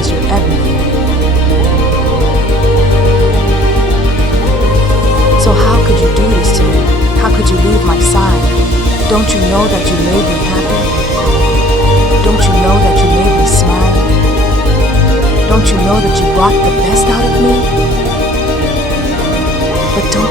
was your everything. So how could you do this to me? How could you leave my side? Don't you know that you made me happy? Don't you know that you made me smile? Don't you know that you brought the best out of me? But don't